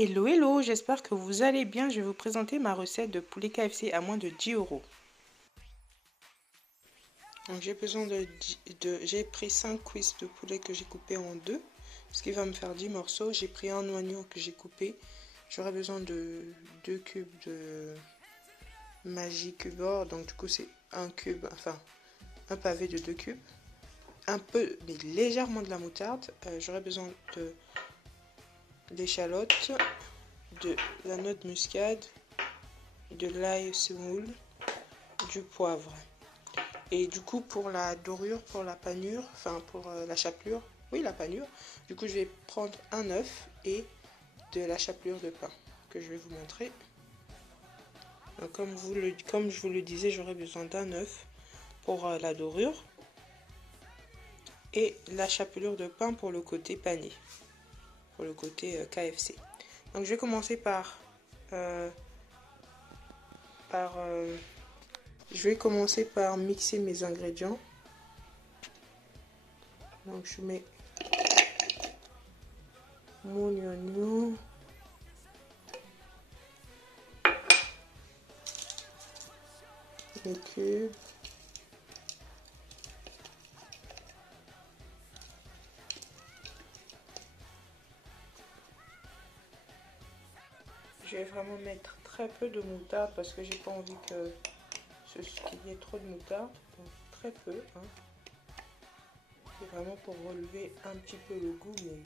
Hello hello, j'espère que vous allez bien. Je vais vous présenter ma recette de poulet KFC à moins de 10 €. Donc j'ai besoin j'ai pris 5 cuisses de poulet que j'ai coupé en deux, ce qui va me faire 10 morceaux. J'ai pris un oignon que j'ai coupé. J'aurai besoin de 2 cubes de Maggi Cubor, donc du coup c'est un cube, enfin un pavé de 2 cubes. Un peu, légèrement de la moutarde. J'aurai besoin d'échalotes, de la noix de muscade, de l'ail semoule, du poivre. Et du coup pour la dorure, pour la panure, enfin pour la chapelure, oui la panure, du coup je vais prendre un œuf et de la chapelure de pain que je vais vous montrer. Donc, comme je vous le disais, j'aurai besoin d'un œuf pour la dorure et la chapelure de pain pour le côté pané, pour le côté KFC. Donc je vais commencer par mixer mes ingrédients. Donc je mets mon oignon, mes cubes, je vais vraiment mettre très peu de moutarde parce que j'ai pas envie qu'il y ait trop de moutarde, donc très peu, hein. C'est vraiment pour relever un petit peu le goût, mais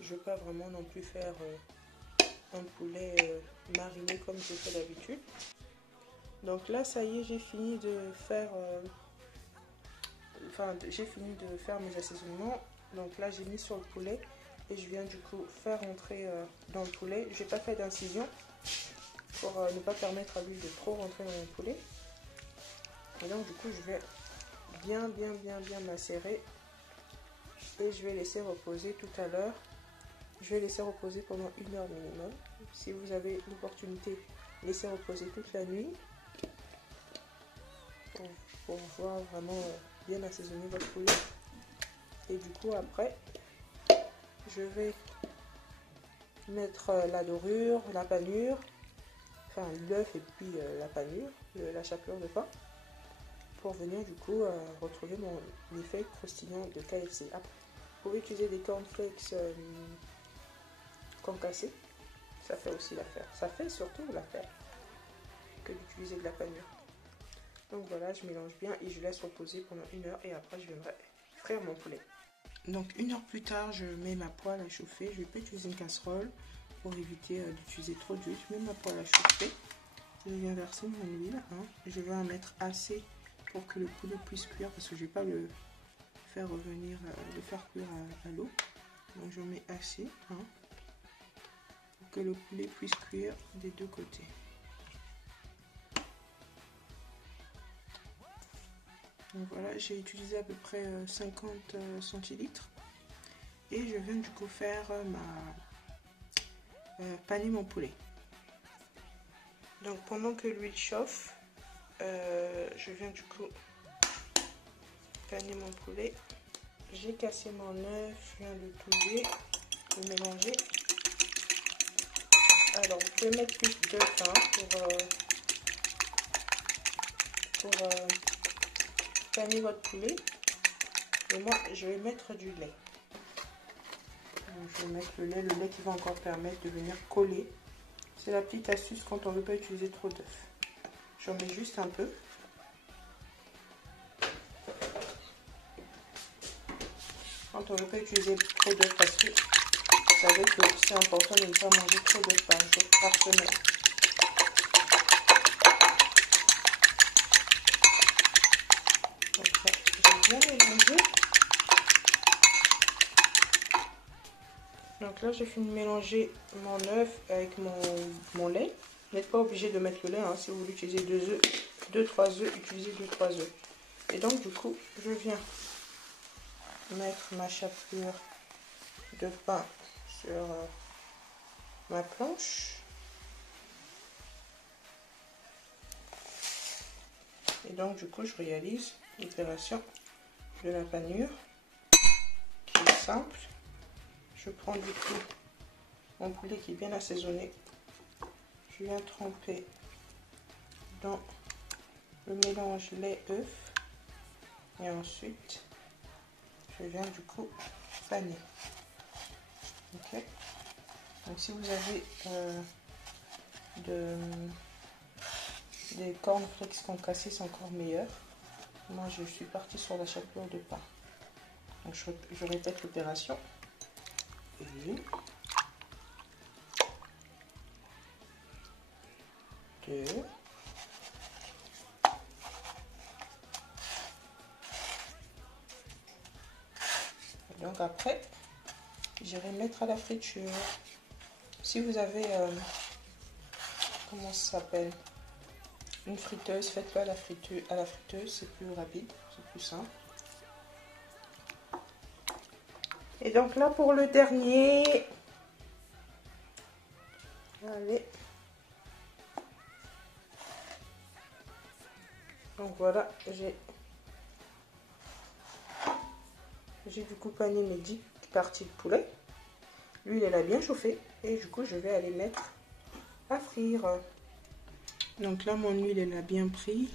je veux pas vraiment non plus faire un poulet mariné comme je fais d'habitude. Donc là ça y est, j'ai fini de faire mes assaisonnements. Donc là j'ai mis sur le poulet et je viens du coup faire entrer dans le poulet. J'ai pas fait d'incision pour ne pas permettre à l'huile de trop rentrer dans mon poulet. Et donc du coup je vais bien macérer et je vais laisser reposer tout à l'heure. Je vais laisser reposer pendant 1 heure minimum. Si vous avez l'opportunité, laissez reposer toute la nuit pour pouvoir vraiment bien assaisonner votre poulet. Et du coup après je vais mettre la dorure, la panure, enfin l'œuf et puis la panure, la chapelure de pain, pour venir du coup retrouver mon effet croustillant de KFC. Après, vous pouvez utiliser des cornflakes concassés, ça fait aussi l'affaire. Ça fait surtout l'affaire que d'utiliser de la panure. Donc voilà, je mélange bien et je laisse reposer pendant 1 heure et après je viendrai frire mon poulet. Donc 1 heure plus tard, je mets ma poêle à chauffer. Je vais pas utiliser une casserole pour éviter d'utiliser trop d'huile. Je mets ma poêle à chauffer. Je viens verser mon huile. Hein. Je vais en mettre assez pour que le poulet puisse cuire parce que je vais pas le faire revenir, le faire cuire à l'eau. Donc je mets assez hein, pour que le poulet puisse cuire des deux côtés. Donc voilà, j'ai utilisé à peu près 50 centilitres et je viens du coup faire paner mon poulet. Donc pendant que l'huile chauffe, je viens du coup paner mon poulet. J'ai cassé mon œuf, je viens de touiller, de mélanger. Alors vous pouvez mettre plus d'œuf hein, pour paner votre poulet. Et moi je vais mettre du lait. Donc, je vais mettre le lait qui va encore permettre de venir coller. C'est la petite astuce quand on ne veut pas utiliser trop d'œufs. J'en mets juste un peu. Quand on ne veut pas utiliser trop d'œufs parce que vous savez que c'est important de ne pas manger trop d'œufs par semaine. Donc là, j'ai bien mélangé. Donc là, j'ai fini de mélanger mon œuf avec mon lait. Vous n'êtes pas obligé de mettre le lait. Hein. Si vous voulez utiliser 2-3 œufs, utilisez 2-3 œufs. Et donc, du coup, je viens mettre ma chapelure de pain sur ma planche. Et donc, du coup, je réalise l'opération de la panure qui est simple. Je prends du coup mon poulet qui est bien assaisonné. Je viens tremper dans le mélange lait-œuf. Et ensuite, je viens du coup paner. Ok. Donc si vous avez des cornflakes concassés, c'est encore meilleur. Moi, je suis partie sur la chapelure de pain. Donc je répète l'opération. 1, 2, donc après, j'irai mettre à la friture. Si vous avez, comment ça s'appelle, une friteuse, faites-le à la friteuse, c'est plus rapide, c'est plus simple. Et donc là pour le dernier, allez. Donc voilà, j'ai du coup pané mes 10 parties de poulet. L'huile elle a bien chauffé et du coup je vais aller mettre à frire. Donc là mon huile elle a bien pris.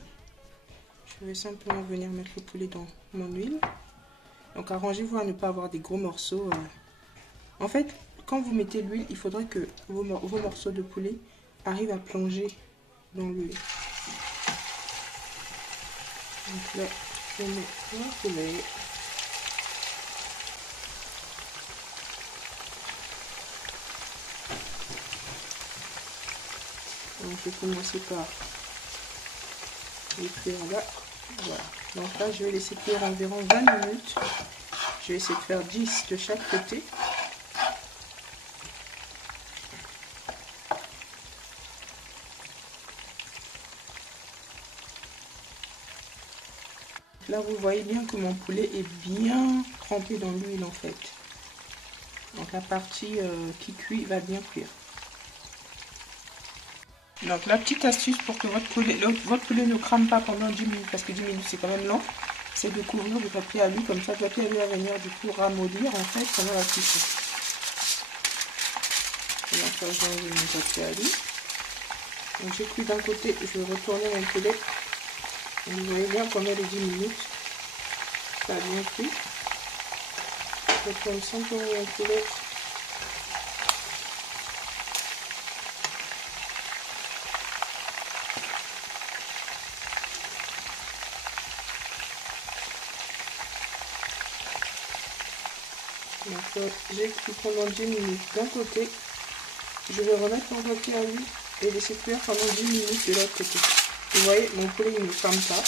Je vais simplement venir mettre le poulet dans mon huile. Donc arrangez-vous à ne pas avoir des gros morceaux. En fait, quand vous mettez l'huile, il faudrait que vos morceaux de poulet arrivent à plonger dans l'huile. Donc là, je mets mon poulet. Donc je vais commencer par les cuire là. Voilà. Donc là, je vais laisser cuire environ 20 minutes. Je vais essayer de faire 10 de chaque côté. Là, vous voyez bien que mon poulet est bien trempé dans l'huile en fait. Donc la partie qui cuit va bien cuire. Donc la petite astuce pour que votre poulet ne crame pas pendant 10 minutes, parce que 10 minutes c'est quand même long, c'est de couvrir du papier alu, comme ça le papier alu va venir du coup ramollir en fait pendant la cuisson. Et là, j'ai enlevé mon papier alu. Donc j'ai cuit d'un côté, je vais retourner mon poulet. Vous voyez bien pendant les 10 minutes, ça a bien cuit. Je retourne simplement mon poulet. Donc j'ai cuit pendant 10 minutes d'un côté. Je vais remettre mon papier alu et laisser cuire pendant 10 minutes de l'autre côté. Vous voyez, mon poulet il ne crame pas.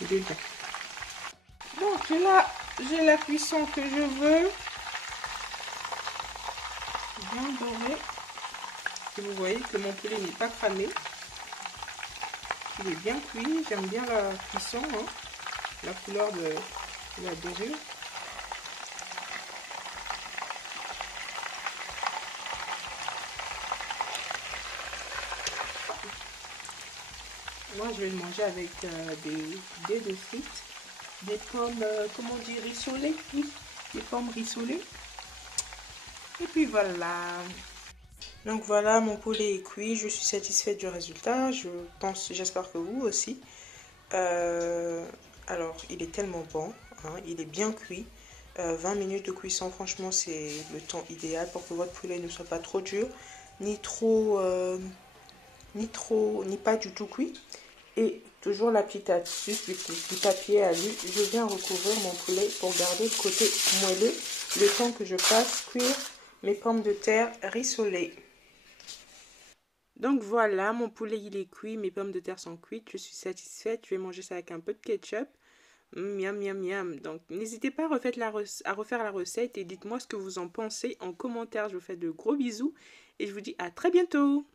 Il est bon. Donc là, j'ai la cuisson que je veux. Bien doré. Et vous voyez que mon poulet n'est pas cramé. Il est bien cuit. J'aime bien la cuisson, hein. La couleur de la dorure. Moi, je vais le manger avec des dés de frites, des pommes, comment on dit, rissolées, oui, des pommes rissolées. Et puis voilà. Donc voilà, mon poulet est cuit, je suis satisfaite du résultat, j'espère que vous aussi. Alors, il est tellement bon, hein, il est bien cuit. 20 minutes de cuisson, franchement, c'est le temps idéal pour que votre poulet ne soit pas trop dur, ni pas du tout cuit. Et toujours la petite astuce du papier alu, je viens recouvrir mon poulet pour garder le côté moelleux le temps que je fasse cuire mes pommes de terre rissolées. Donc voilà, mon poulet il est cuit, mes pommes de terre sont cuites, je suis satisfaite, je vais manger ça avec un peu de ketchup. Miam miam miam. Donc n'hésitez pas à refaire la recette et dites-moi ce que vous en pensez en commentaire. Je vous fais de gros bisous et je vous dis à très bientôt.